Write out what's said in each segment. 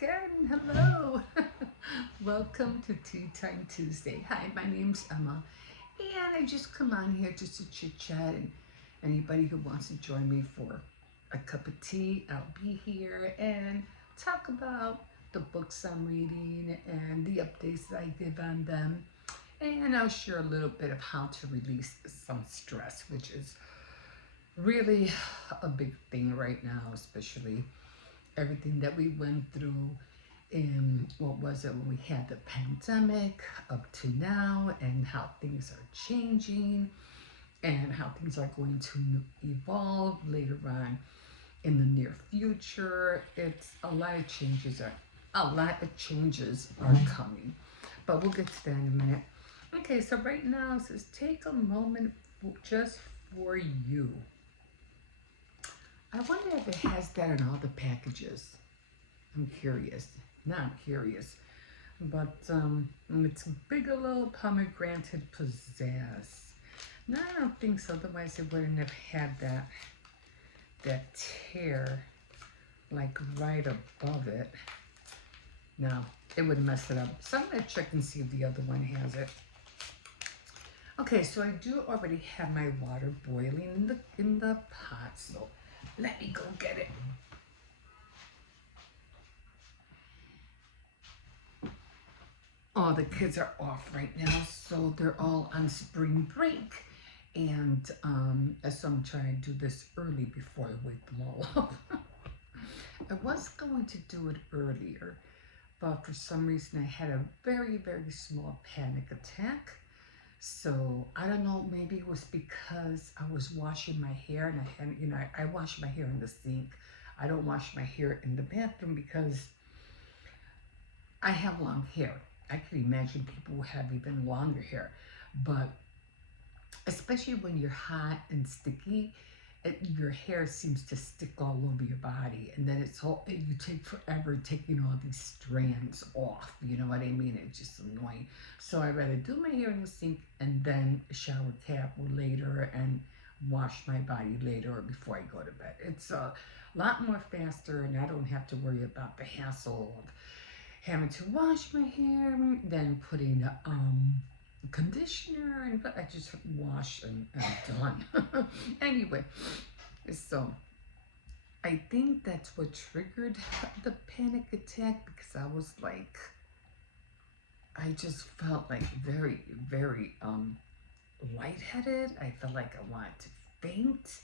again. Hello. Welcome to Tea Time Tuesday. Hi, my name's Emma, and I just come on here just to chit chat. And anybody who wants to join me for a cup of tea, I'll be here and talk about the books I'm reading and the updates that I give on them. And I'll share a little bit of how to release some stress, which is really a big thing right now, especially everything that we went through in what was it when we had the pandemic up to now, and how things are changing and how things are going to evolve later on in the near future. It's a lot of changes are coming, but we'll get to that in a minute. Okay, so right now it says take a moment just for you. I wonder if it has that in all the packages. I'm curious. Now I'm curious. But it's Bigelow Pomegranate Pizzazz. No, I don't think so. Otherwise, it wouldn't have had that tear like right above it. No, it would mess it up. So I'm gonna check and see if the other one has it. Okay, so I do already have my water boiling in the pot. So let me go get it. Oh, the kids are off right now, so they're all on spring break. And so I'm trying to do this early before I wake them all up. I was going to do it earlier, but for some reason I had a very, very small panic attack. So I don't know, maybe it was because I was washing my hair and I had, I wash my hair in the sink. I don't wash my hair in the bathroom because I have long hair. I can imagine people who have even longer hair, but especially when you're hot and sticky, your hair seems to stick all over your body, and then you take forever taking all these strands off. You know what I mean? It's just annoying. So I'd rather do my hair in the sink and then shower cap later and wash my body later or before I go to bed. It's a lot more faster, and I don't have to worry about the hassle of having to wash my hair, then putting conditioner, and I just wash and done. Anyway, so I think that's what triggered the panic attack, because I was like, I just felt like very, very lightheaded. I felt like I wanted to faint.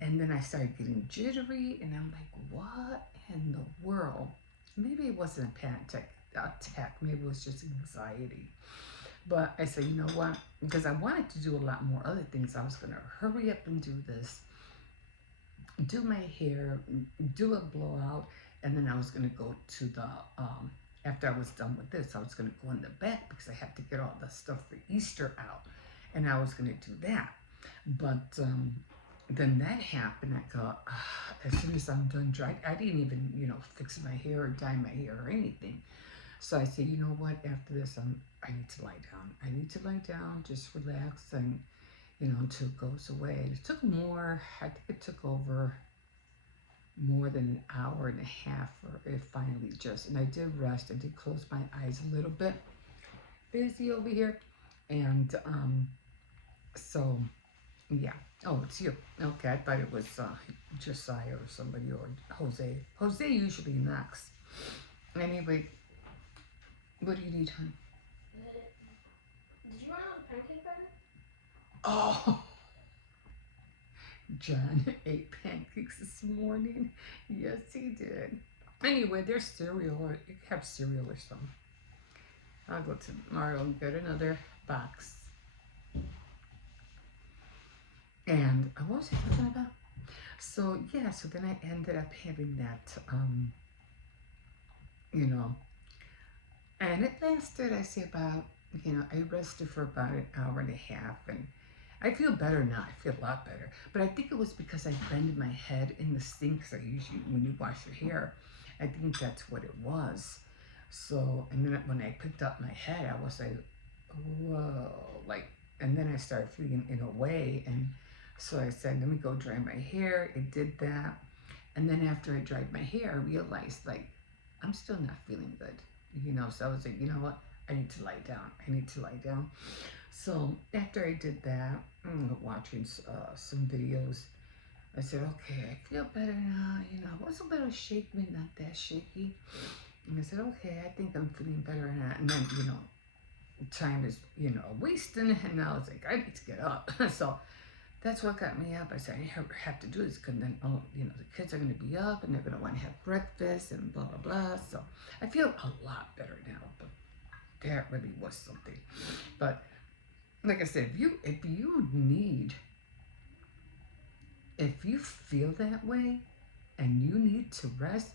And then I started getting jittery, and I'm like, what in the world? Maybe it wasn't a panic attack. Maybe it was just anxiety. But I said, you know what? Because I wanted to do a lot more other things. I was going to hurry up and do this, do my hair, do a blowout, and then I was going to go to the, after I was done with this, I was going to go in the back because I had to get all the stuff for Easter out. And I was going to do that. But then that happened. I thought, as soon as I'm done dry, I didn't even, fix my hair or dye my hair or anything. So I said, you know what? After this, I need to lie down. I need to lie down, just relax, and until it goes away. It took more. I think it took over more than an hour and a half for it finally just. And I did rest. I did close my eyes a little bit. Busy over here, and so. Yeah. Oh, it's you. Okay, I thought it was Josiah or somebody, or Jose. Jose usually knocks. Anyway, what do you need, hon? Did you run out of pancake batter? Oh, John ate pancakes this morning. Yes, he did. Anyway, there's cereal. Or you can have cereal or something. I'll go to tomorrow and get another box. And what was I talking about? So yeah, so then I ended up having that, and it lasted, I say about, I rested for about an hour and a half, and I feel better now. I feel a lot better. But I think it was because I bended my head in the sink. So usually when you wash your hair, I think that's what it was. So, and then when I picked up my head, I was like, whoa, like, and then I started feeling in a way, and so I said, let me go dry my hair. It did that. And then after I dried my hair, I realized, like, I'm still not feeling good. So I was like, you know what? I need to lie down. I need to lie down. So after I did that, watching some videos, I said, okay, I feel better now. I was a little shaky, but not that shaky. And I said, okay, I think I'm feeling better now. And then, time is, wasting. And now it's like, I need to get up. So that's what got me up. I said, I have to do this because then, the kids are going to be up and they're going to want to have breakfast and blah, blah, blah. So I feel a lot better now. But that really was something. But like I said, if you feel that way and you need to rest,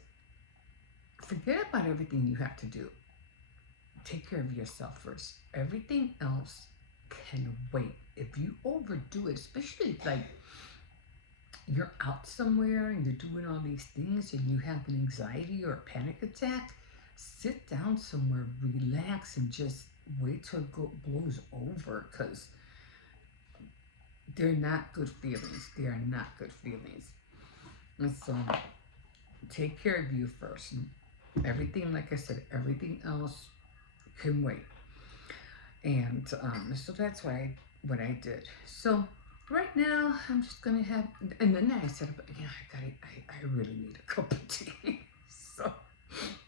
forget about everything you have to do. Take care of yourself first. Everything else can wait. If you overdo it, especially if like you're out somewhere and you're doing all these things and you have an anxiety or a panic attack, sit down somewhere, relax, and just wait till it blows over, because they're not good feelings. They are not good feelings. And so take care of you first. Everything, like I said, everything else can wait. And so that's what I did. So right now I'm just gonna have, and then I said, I really need a cup of tea. So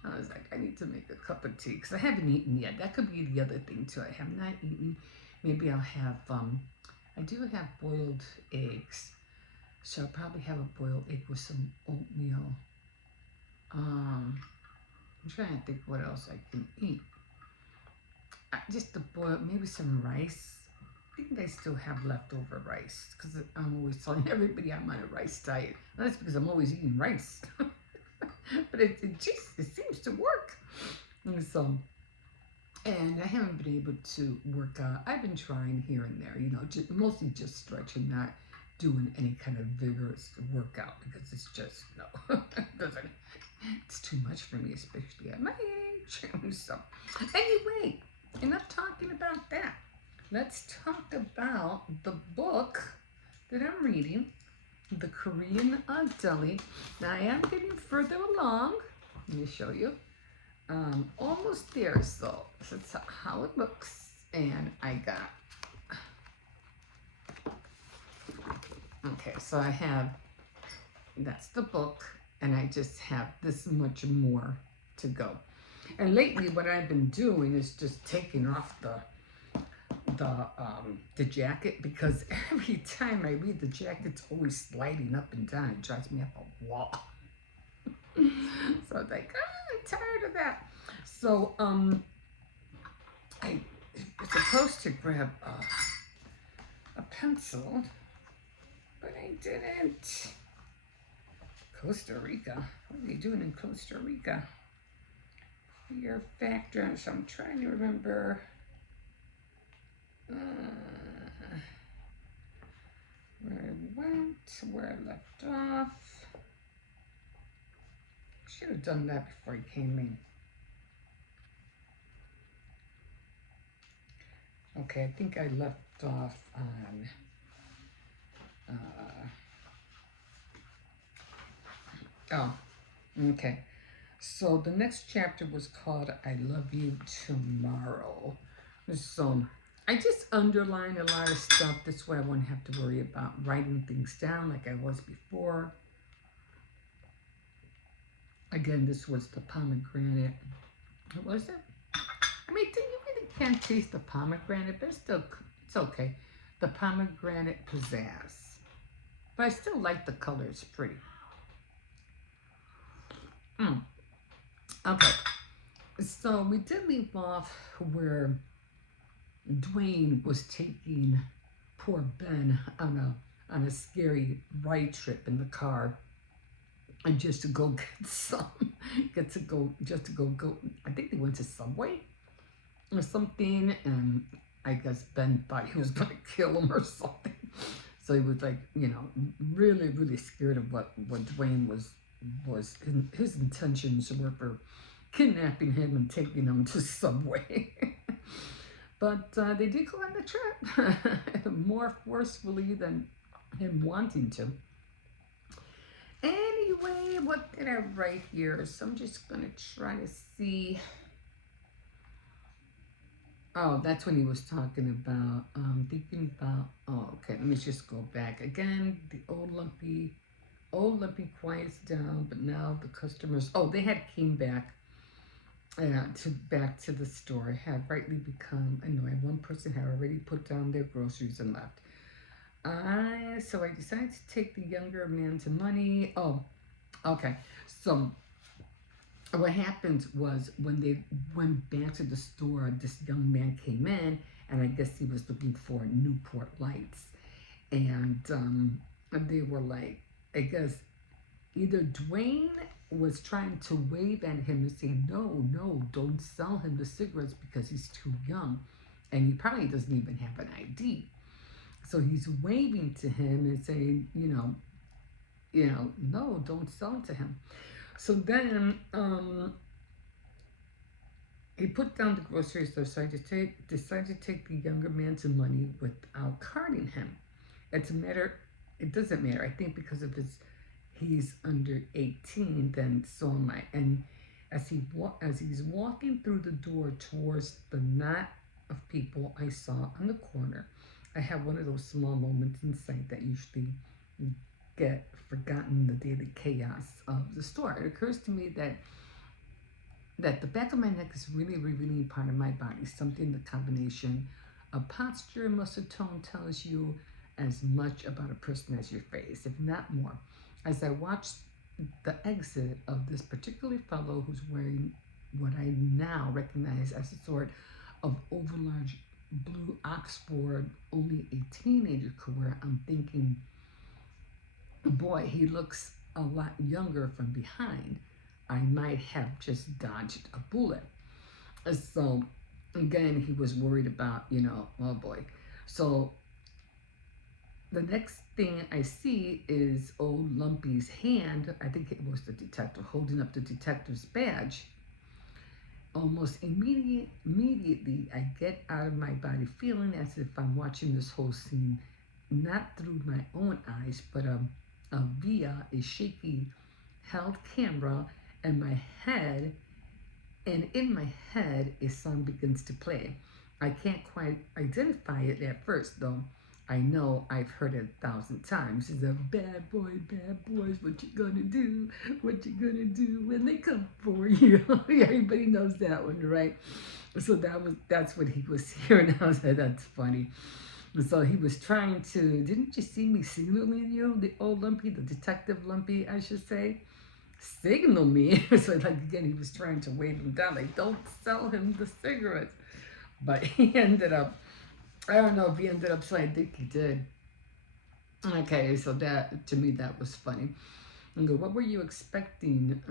I was like, I need to make a cup of tea because I haven't eaten yet. That could be the other thing too. I have not eaten. Maybe I'll have, I do have boiled eggs. So I'll probably have a boiled egg with some oatmeal. I'm trying to think what else I can eat. Just to boil, maybe some rice. I think I still have leftover rice because I'm always telling everybody I'm on a rice diet. Well, that's because I'm always eating rice. But it seems to work. And so, and I haven't been able to work out. I've been trying here and there, mostly just stretching, not doing any kind of vigorous workout because it's just, it's too much for me, especially at my age. So, anyway, enough talking about that. Let's talk about the book that I'm reading, The Korean Deli. Now, I am getting further along. Let me show you. Almost there, so that's how it looks. And I got, okay, so I have, that's the book, and I just have this much more to go. And lately what I've been doing is just taking off the jacket, because every time I read the jacket, it's always sliding up and down. It drives me up a wall. So I was like, I'm tired of that. So I was supposed to grab a pencil, but I didn't. Costa Rica. What are they doing in Costa Rica? Fear factor. So I'm trying to remember. Where I went, where I left off. Should have done that before I came in. Okay, I think I left off on okay. So the next chapter was called I Love You Tomorrow. So I just underlined a lot of stuff. This way I won't have to worry about writing things down like I was before. Again, this was the pomegranate. What was it? I mean, you really can't taste the pomegranate, but it's okay. The pomegranate pizzazz. But I still like the color. It's pretty. Okay. So we did leave off where Dwayne was taking poor Ben on a scary ride trip in the car, and just to go go. I think they went to Subway or something, and I guess Ben thought he was going to kill him or something. So he was like, really, really scared of what Dwayne was his intentions were for kidnapping him and taking him to Subway. But they did go on the trip more forcefully than him wanting to. And he Anyway, what did I write here? So I'm just gonna try to see. Oh, that's when he was talking about thinking about. Oh, okay. Let me just go back again. The old lumpy quiets down, but now the customers. Oh, they had came back. Back to the store had rightly become annoying. One person had already put down their groceries and left. So I decided to take the younger man to money. Oh, okay. So what happened was when they went back to the store, this young man came in, and I guess he was looking for Newport lights, and they were like, I guess either Dwayne was trying to wave at him and say, no, no, don't sell him the cigarettes because he's too young, and he probably doesn't even have an ID. So he's waving to him and saying, no, don't sell it to him. So then he put down the groceries, decided to take the younger man to money without carding him. It doesn't matter. I think because of he's under 18, then so am I. And as he's walking through the door towards the knot of people I saw on the corner, I have one of those small moments in sight that usually get forgotten in the daily chaos of the store. It occurs to me that the back of my neck is really revealing part of my body, something the combination of posture and muscle tone tells you as much about a person as your face, if not more. As I watched the exit of this particular fellow who's wearing what I now recognize as a sort of overlarge blue Oxford only a teenager could wear, I'm thinking, boy, he looks a lot younger from behind. I might have just dodged a bullet. So again, he was worried about, oh boy. So the next thing I see is old Lumpy's hand. I think it was the detective holding up the detective's badge. Almost immediately, I get out of my body feeling as if I'm watching this whole scene not through my own eyes, but via a shaky held camera, and in my head, a song begins to play. I can't quite identify it at first, though. I know I've heard it 1,000 times. It's a bad boys, what you gonna do? What you gonna do when they come for you? Everybody knows that one, right? So that's what he was hearing. I was like, that's funny. So he was trying to, didn't you see me signaling you? The old Lumpy, the detective Lumpy, I should say. Signal me. So like again, he was trying to wave him down, like, don't sell him the cigarettes. But he ended up, I don't know if he ended up saying, I think he did. Okay, so that, to me, that was funny. And go, what were you expecting?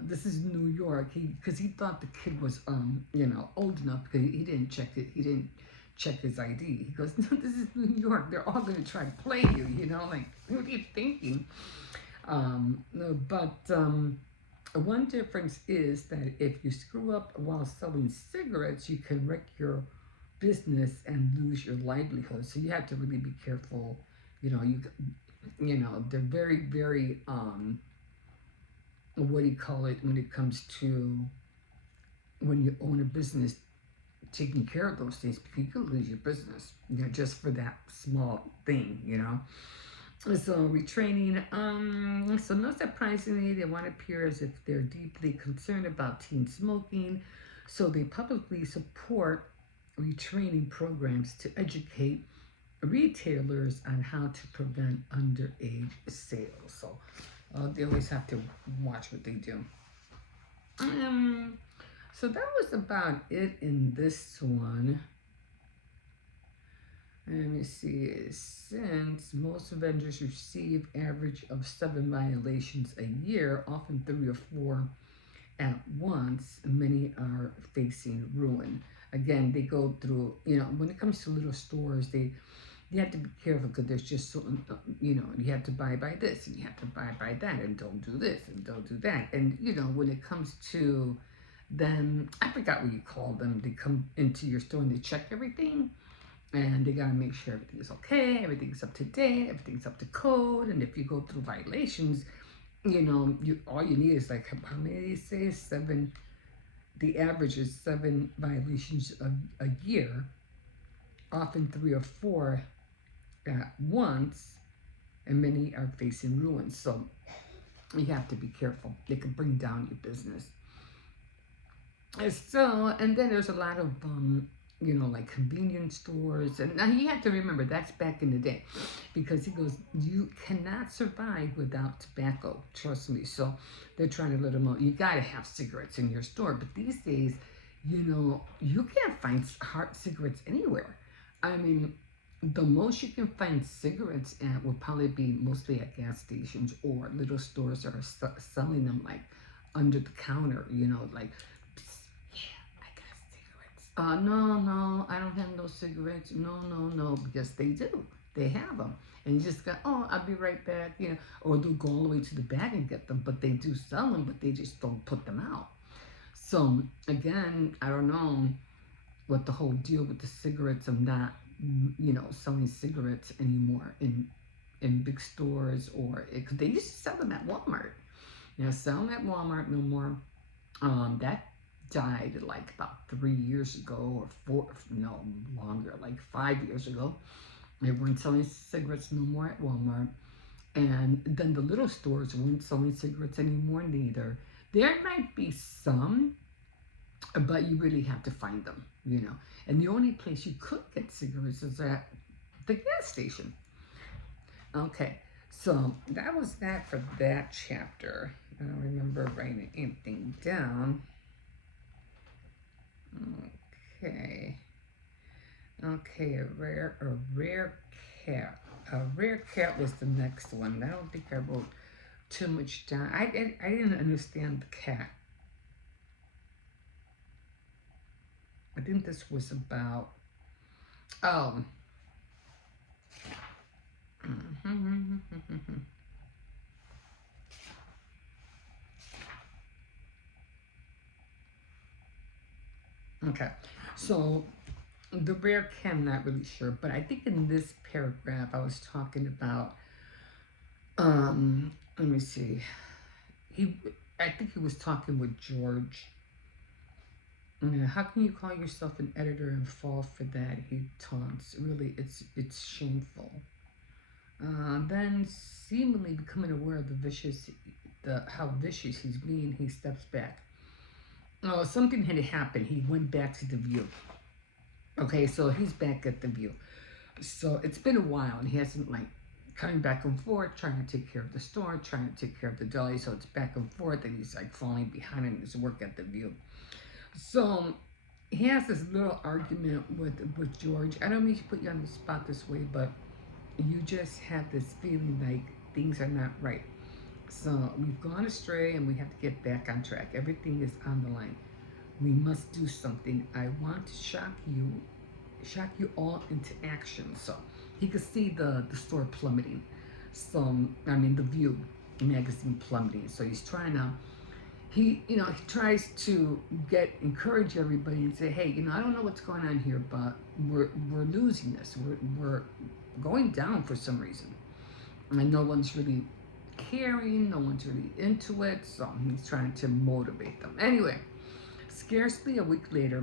This is New York. Because he thought the kid was, old enough because he didn't check it. He didn't check his ID. He goes, no, this is New York. They're all going to try to play you, like, what are you thinking? But one difference is that if you screw up while selling cigarettes, you can wreck your business and lose your livelihood. So you have to really be careful. They're very, very what do you call it when it comes to when you own a business, taking care of those things, because you could lose your business, just for that small thing, So retraining, so not surprisingly, they want to appear as if they're deeply concerned about teen smoking, so they publicly support retraining programs to educate retailers on how to prevent underage sales. So they always have to watch what they do. So that was about it in this one. Let me see. Since most vendors receive average of 7 violations a year, often 3 or 4 at once, many are facing ruin. Again, they go through, when it comes to little stores, you have to be careful because there's just certain, you have to buy this and you have to buy that and don't do this and don't do that. And, when it comes to them, I forgot what you call them. They come into your store and they check everything. And they gotta make sure everything is okay, everything's up to date, everything's up to code. And if you go through violations, You all you need is like how many they say 7. The average is 7 violations a year, often 3 or 4 at once, and many are facing ruin. So you have to be careful. They can bring down your business. And then there's a lot of, like convenience stores. And now you have to remember that's back in the day, because he goes, you cannot survive without tobacco. Trust me. So they're trying to let them know you got to have cigarettes in your store. But these days, you can't find hard cigarettes anywhere. I mean, the most you can find cigarettes at will probably be mostly at gas stations or little stores that are selling them like under the counter, like, yeah, I got cigarettes. No, no, I don't have no cigarettes. No, no, no, because they do. They have them. And you just go, oh, I'll be right back, or they'll go all the way to the back and get them, but they do sell them, but they just don't put them out. So, again, I don't know what the whole deal with the cigarettes of not, selling cigarettes anymore in big stores, or cause they used to sell them at Walmart. Sell them at Walmart no more. That died like about 3 years ago, or 4, no longer, like 5 years ago. They weren't selling cigarettes no more at Walmart. And then the little stores weren't selling cigarettes anymore neither. There might be some, but you really have to find them, And the only place you could get cigarettes is at the gas station. Okay, so that was that for that chapter. I don't remember writing anything down. Okay. Okay, a rare cat. A rare cat was the next one. I don't think I wrote too much down. I didn't understand the cat. I think this was about, oh. Okay, so the rare cat, I'm not really sure, but I think in this paragraph I was talking about, let me see. I think he was talking with George. How can you call yourself an editor and fall for that? He taunts. Really, it's shameful. Then, seemingly becoming aware of how vicious he's being, he steps back. Oh, something had happened. He went back to the View. Okay, so he's back at the View. So it's been a while, and he hasn't coming back and forth, trying to take care of the store, trying to take care of the deli. So it's back and forth, and he's falling behind in his work at the View. So he has this little argument with George. I don't mean to put you on the spot this way, but you just have this feeling like things are not right. So we've gone astray and we have to get back on track. Everything is on the line. We must do something. I want to shock you all into action. So he could see the store plummeting. So, the View magazine plummeting. So he's trying to, he tries to encourage everybody and say, hey, I don't know what's going on here, but we're losing this. We're going down for some reason. And no one's really caring, no one's really into it, so he's trying to motivate them. Anyway, scarcely a week later,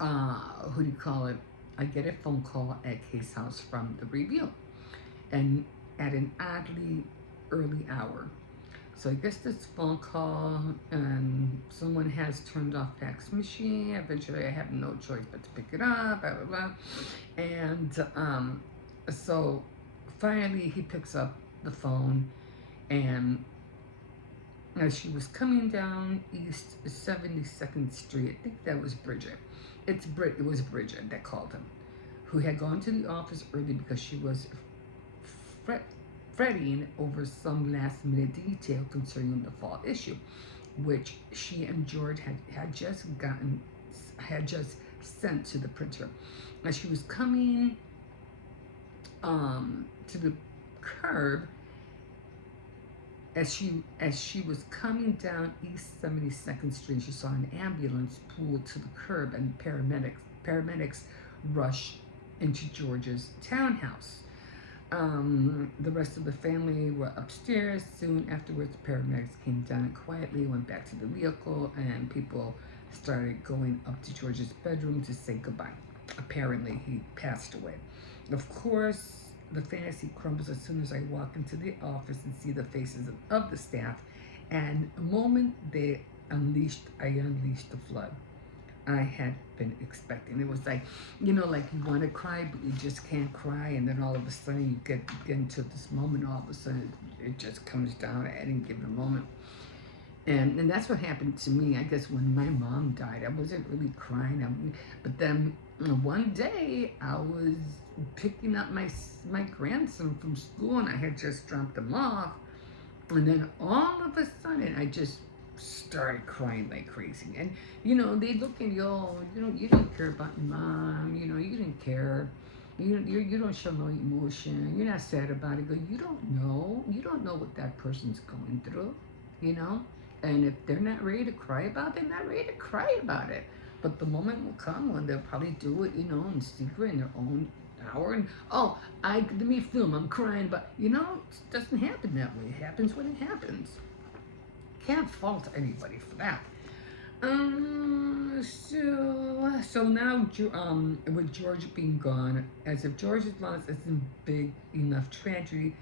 I get a phone call at Kay's house from the Review, and at an oddly early hour. So I guess this phone call, and someone has turned off fax machine. Eventually I have no choice but to pick it up, blah, blah, blah. And so finally he picks up the phone, and as she was coming down East 72nd Street, I think that was Bridget. It was Bridget that called him, who had gone to the office early because she was fretting over some last-minute detail concerning the fall issue, which she and George had just sent to the printer. As she was coming to the curb, as she was coming down East 72nd Street, she saw an ambulance pulled to the curb, and paramedics rushed into George's townhouse. The rest of the family were upstairs. Soon afterwards, the paramedics came down quietly, went back to the vehicle, and people started going up to George's bedroom to say goodbye. Apparently, he passed away. Of course, the fantasy crumbles as soon as I walk into the office and see the faces of the staff. And the moment I unleashed the flood I had been expecting. It was like, like you want to cry, but you just can't cry. And then all of a sudden you get into this moment, all of a sudden it just comes down at any given moment. And that's what happened to me. I guess when my mom died, I wasn't really crying. But then one day I was picking up my grandson from school, and I had just dropped him off. And then all of a sudden, I just started crying like crazy. And they look at you, oh, you don't care about your mom. You didn't care. You don't show no emotion. You're not sad about it. But you don't know. You don't know what that person's going through. And if they're not ready to cry about it, they're not ready to cry about it. But the moment will come when they'll probably do it, in secret in their own hour. And let me film. I'm crying, but it doesn't happen that way. It happens when it happens. Can't fault anybody for that. So now, with George being gone, as if George's loss isn't big enough tragedy,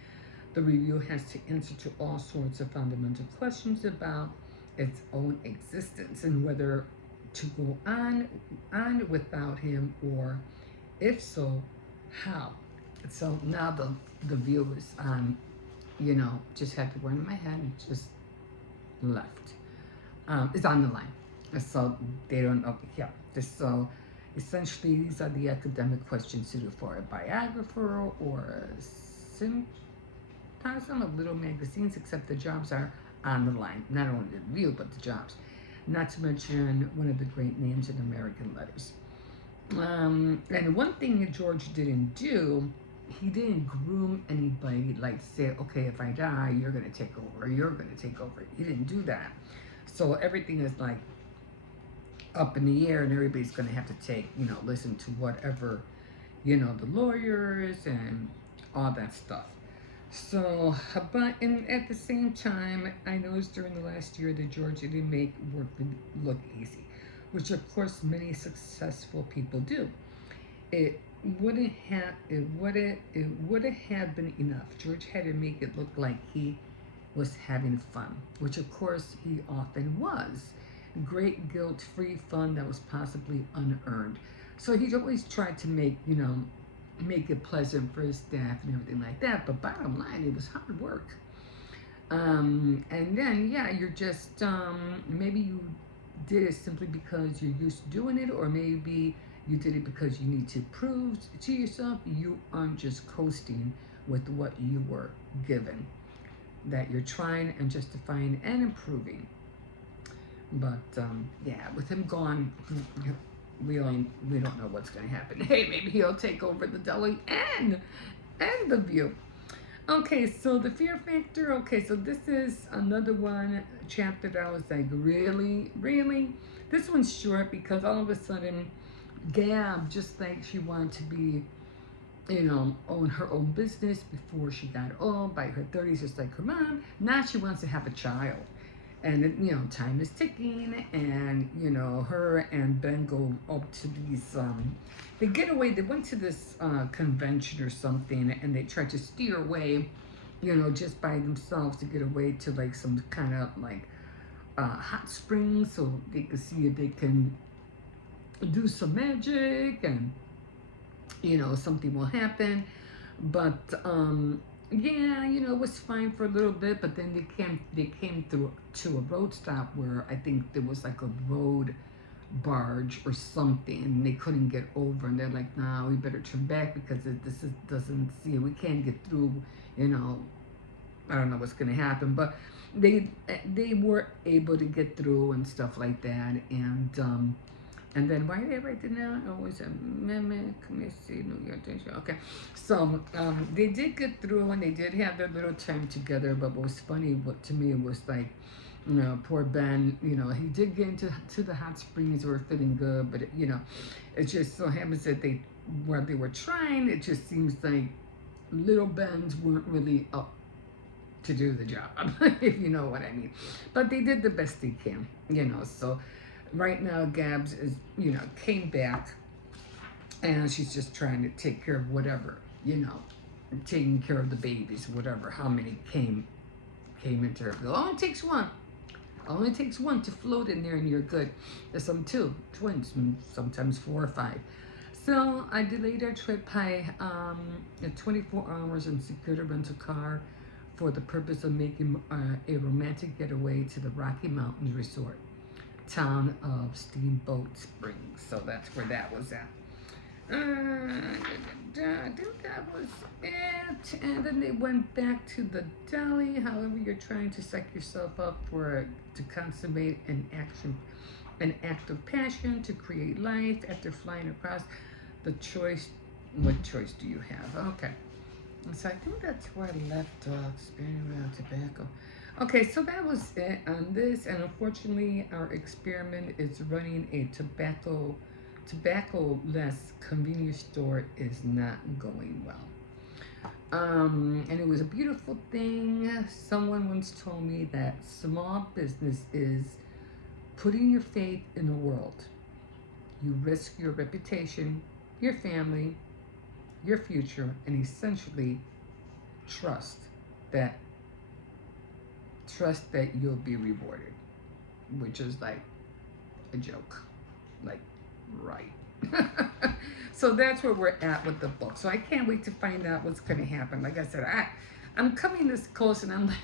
the review has to answer to all sorts of fundamental questions about its own existence and whether to go on without him, or if so, how. So now the viewers just had the word in my head and just left. It's on the line. So they don't know. Yeah. So essentially, these are the academic questions suited for a biographer or a symposium of little magazines, except the jobs are on the line. Not only the review, but the jobs. Not to mention one of the great names in American letters. And one thing that George didn't do, he didn't groom anybody, like say, okay, if I die, you're going to take over, you're going to take over. He didn't do that. So everything is like up in the air, and everybody's going to have to listen to whatever, the lawyers and all that stuff. So, but at the same time, I noticed during the last year that George didn't make work look easy, which of course many successful people do. It wouldn't have been enough. George had to make it look like he was having fun, which of course he often was. Great guilt-free fun that was possibly unearned. So he always tried to make it pleasant for his staff and everything like that. But bottom line, it was hard work. And then you're just maybe you did it simply because you're used to doing it, or maybe you did it because you need to prove to yourself you aren't just coasting with what you were given, that you're trying and justifying and improving. But with him gone, we don't know what's going to happen. Hey, maybe he'll take over the Deli and the View. Okay, so the fear factor. Okay, so this is another one chapter that I was like, really? This one's short because all of a sudden, Gab, just like she wanted to be, own her own business before she got old, by her 30s, just like her mom. Now she wants to have a child. And, time is ticking, and, her and Ben go up to these, they get away, they went to this convention or something, and they tried to steer away, just by themselves to get away to, like, some kind of, like, hot springs so they could see if they can do some magic and, something will happen. But, it was fine for a little bit, but then they came through to a road stop where I think there was like a road barge or something, and they couldn't get over, and they're like, nah, we better turn back because we can't get through, I don't know what's gonna happen. But they were able to get through and stuff like that, and then why did I write it down? Always a mimic. Let me see, New York. Okay, so they did get through, and they did have their little time together. But what was funny, to me, was like, poor Ben. He did get into the hot springs, were feeling good, but it just so happens that while they were trying, it just seems like little Bens weren't really up to do the job, if you know what I mean. But they did the best they can, So right now, Gabs is, came back, and she's just trying to take care of whatever, taking care of the babies, whatever, how many came into her. It only takes one. Only takes one to float in there and you're good. There's some two, twins, sometimes 4 or 5. So I delayed our trip by 24 hours and secured a rental car for the purpose of making a romantic getaway to the Rocky Mountains Resort, town of Steamboat Springs. So that's where that was at. I think that was it. And then they went back to the deli. However, you're trying to psych yourself up to consummate an act of passion, to create life after flying across the choice. What choice do you have? Okay. So I think that's where I left off, spinning around tobacco. Okay, so that was it on this, and unfortunately our experiment is running a tobacco-less convenience store is not going well. And it was a beautiful thing. Someone once told me that small business is putting your faith in the world. You risk your reputation, your family, your future, and essentially trust that you'll be rewarded, which is like a joke, like, right. So that's where we're at with the book. So I can't wait to find out what's going to happen. Like I said, I'm coming this close, and I'm like,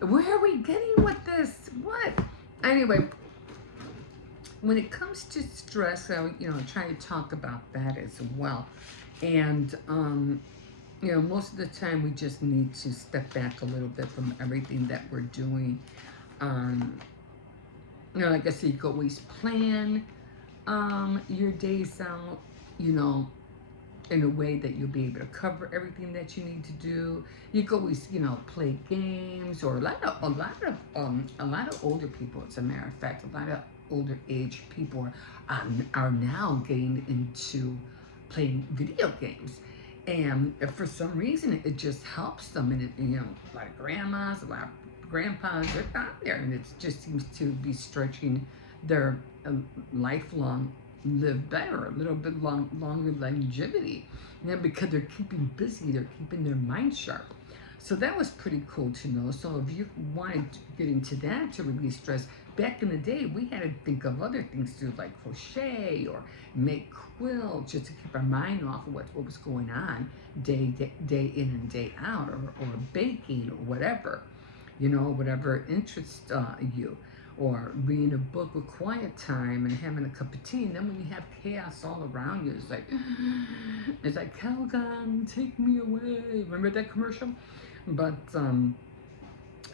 where are we getting with this? What? Anyway, when it comes to stress, I try to talk about that as well. And most of the time we just need to step back a little bit from everything that we're doing. Like I said, you can always plan your days out, in a way that you'll be able to cover everything that you need to do. You can always, play games, or a lot of older people, as a matter of fact, a lot of older age people are now getting into playing video games. And for some reason, it just helps them. And, a lot of grandmas, a lot of grandpas, they're out there. And it just seems to be stretching their lifelong live better, a little bit longer longevity. Because they're keeping busy, they're keeping their mind sharp. So that was pretty cool to know. So if you wanted to get into that to release stress, back in the day, we had to think of other things to do, like crochet or make quilts, just to keep our mind off of what was going on day in and day out, or baking, or whatever, whatever interests you, or reading a book with quiet time and having a cup of tea. And then when you have chaos all around you, it's like Calgon, take me away. Remember that commercial? But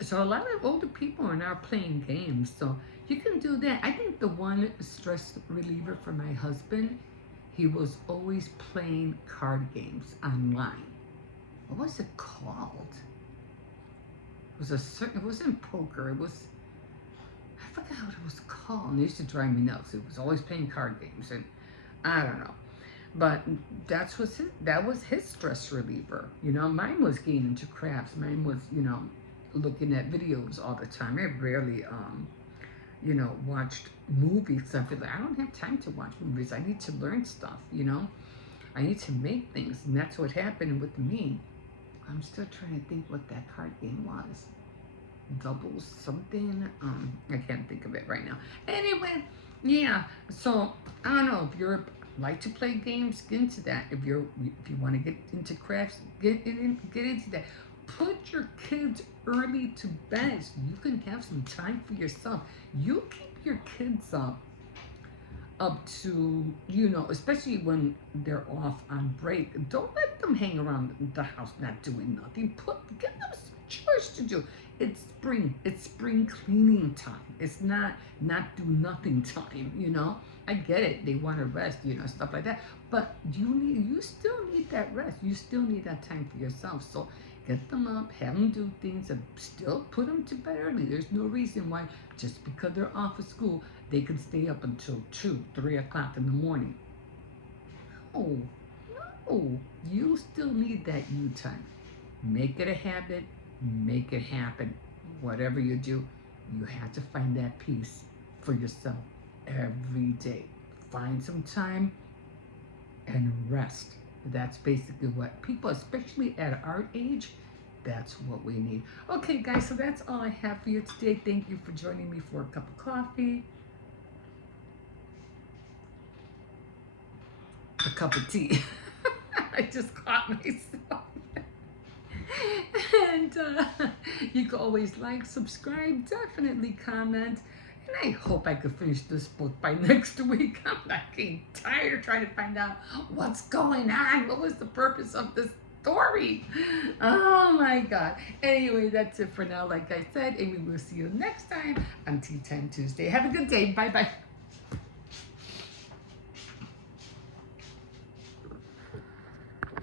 so a lot of older people are now playing games, so you can do that. I think the one stress reliever for my husband, he was always playing card games online. What was it called? It wasn't poker. I forgot what it was called. And it used to drive me nuts. It was always playing card games, and I don't know. But that was his stress reliever. Mine was getting into crafts. Mine was, looking at videos all the time. I rarely, watched movies. I feel like I don't have time to watch movies. I need to learn stuff, I need to make things. And that's what happened with me. I'm still trying to think what that card game was. Double something. I can't think of it right now. Anyway, yeah. So I don't know if you're like to play games, get into that. If you want to get into crafts, get into that. Put your kids early to bed so you can have some time for yourself. You keep your kids up to, especially when they're off on break. Don't let them hang around the house not doing nothing. Give them some chores to do. It's spring. It's spring cleaning time. It's not do nothing time, I get it. They want to rest, stuff like that. But you still need that rest. You still need that time for yourself. So get them up, have them do things, and still put them to bed early. There's no reason why, just because they're off of school, they can stay up until 2, 3 o'clock in the morning. No, No, you still need that you time. Make it a habit, make it happen. Whatever you do, you have to find that peace for yourself every day. Find some time and rest. That's basically what people, especially at our age, that's what we need. Okay, guys, so that's all I have for you today. Thank you for joining me for a cup of coffee, a cup of tea. I just caught myself. And you can always like, subscribe, definitely comment. And I hope I could finish this book by next week. I'm getting tired of trying to find out what's going on. What was the purpose of this story? Oh my God. Anyway, that's it for now. Like I said, and we will see you next time on Tea Time Tuesday. Have a good day. Bye bye.